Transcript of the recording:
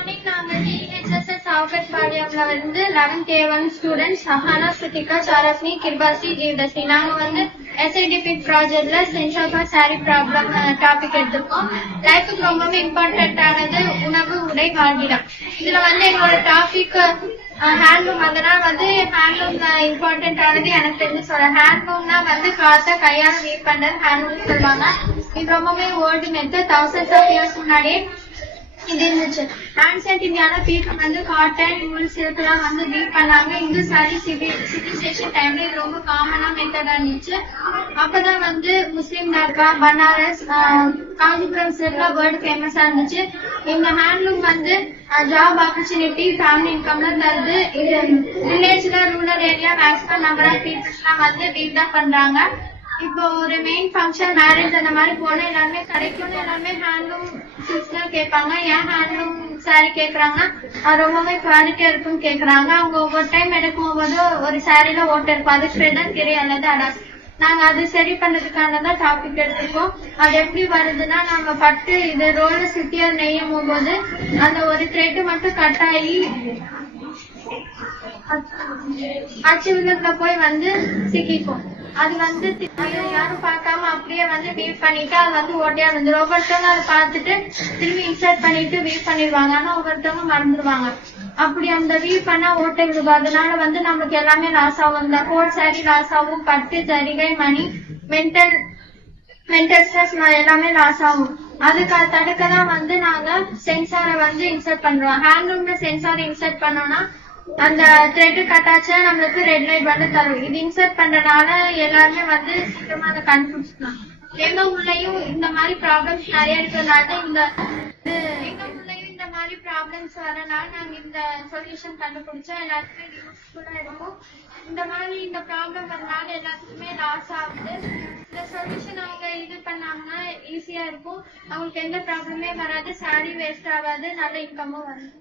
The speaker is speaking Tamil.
மார்னிங் நாங்க டிஹெச்எஸ்எஸ் சாவுகட் பாளையம்ல வந்து 11K1 ஸ்டூடெண்ட்ஸ் சஹானா, ஸ்ருதிகா, சாரஸ்னி, கிர்பாசி, ஜீவதஸ்ரீ நாங்க வந்து எஸ்ஐடிபிக் ப்ராஜெக்ட்ல சென்சார் சாரி ப்ராப்ளம் டாபிக் எடுத்திருக்கோம். லைஃபுக்கு ரொம்பவே இம்பார்ட்டன்ட் ஆனது உணவு, உடை, வாழ்விடம். இதுல வந்து எங்களோட டாபிக் ஹேண்ட்லூம். அதனால வந்து ஹேண்ட்லூம் இம்பார்ட்டன்ட் ஆனது எனக்கு தெரிஞ்சு சொல்றேன். ஹேண்ட்லூம்னா வந்து கிளாத்தை கையால வீவ் பண்றது ஹேண்ட்லூம் சொல்லுவாங்க. இது ரொம்பவே old method. Thousands of years முன்னாடியே இது இருந்துச்சு. ஆன்சியன்ட் இந்தியால பீப்புள் வந்து காட்டன், நூல், சில்க் எல்லாம் வந்து வீவ் பண்ணாங்க. இந்துஸ் வேலி சிவிலைசேஷன் டைம்ல இது ரொம்ப காமனா மெத்தடா இருந்துச்சு. அப்பதான் வந்து முஸ்லீம் தர்கா, பனாரஸ், காஞ்சிபுரம் சில்க்லாம் வேர்ல்டு ஃபேமஸா இருந்துச்சு. இந்த ஹேண்ட்லூம் வந்து ஜாப் ஆப்பர்ச்சுனிட்டி, ஃபேமிலி இன்கம்லாம் தருது. இது வில்லேஜ்ல, rural area maximum number of peoples எல்லாம் வந்து வீவ் தான் பண்றாங்க. இப்போ ஒரு மெயின் ஃபங்க்ஷன், மேரேஜ் அந்த மாதிரி போனா எல்லாருமே கிடைக்கும்னு எல்லாருமே ஹேண்ட்லூம் சில்க்ஸ் கேட்பாங்க. ஏன் ஹேண்ட்லூம் சாரி கேக்குறாங்கன்னா அது ரொம்பவே குவாலிட்டியா இருக்குன்னு கேக்குறாங்க. அவங்க ஒவ்வொரு டைம் எடுக்கும் போது ஒரு சாரில ஓட்ட இருக்கும். அது ஸ்ப்ரெடர் கிரி அல்லது அடாஸ். நாங்க அது சரி பண்ணதுக்கான தான் டாபிக் எடுத்திருக்கோம். அது எப்படி வருதுன்னா, நாங்க பட்டு இது ரோல சுத்தியா நெய்யும் போது அந்த ஒரு த்ரெட் மட்டும் கட் ஆகி அச்சு விளக்குல போய் வந்து சிக்கிக்கும். அது வந்து யாரும் பார்க்காம அப்படியே வந்து வீவ் பண்ணிட்டு அது வந்து ஓட்டையா வந்துடும். ஒவ்வொருத்தவங்க அதை பார்த்துட்டு திரும்பி இன்சர்ட் பண்ணிட்டு வீவ் பண்ணிடுவாங்க. ஆனா ஒவ்வொருத்தவங்க மறந்துடுவாங்க. அப்படி அந்த வீவ் பண்ணா ஓட்டை விடுவோம். அதனால வந்து நமக்கு எல்லாமே லாஸ் ஆகும். இந்த ஹோல் சாரி லாஸ் ஆகும். பட்டு, ஜரிகை, மணி, மென்டல் ஸ்ட்ரெஸ் எல்லாமே லாஸ் ஆகும். அதுக்கு தடுக்கதான் வந்து நாங்க சென்சாரை வந்து இன்சர்ட் பண்றோம். ஹேண்ட்லூம்ல சென்சாரை இன்சர்ட் பண்ணோம்னா அந்த த்ரெட் கட்டாச்சா நம்மளுக்கு ரெட் லைட் வந்து தரும். இது இன்சர்ட் பண்றதுனால எல்லாருமே வந்து சீக்கிரமா அதை கண்டுபிடிச்சிக்கலாம். எங்க ஊர்லயும் இந்த மாதிரி ப்ராப்ளம்ஸ் நிறைய இருக்கிறதுனால இந்த மாதிரி ப்ராப்ளம்ஸ் வரனால நாங்க இந்த சொல்யூஷன் கண்டுபிடிச்சா எல்லாருக்குமே யூஸ்ஃபுல்லா இருக்கும். இந்த மாதிரி இந்த ப்ராப்ளம் வரனால எல்லாத்துக்குமே லாஸ் ஆகுது. இந்த சொல்யூஷன் அவங்க இது பண்ணாங்கன்னா ஈஸியா இருக்கும். அவங்களுக்கு எந்த ப்ராப்ளமே வராது, சாரி வேஸ்ட் ஆகாது, நல்ல இன்கமும் வரும்.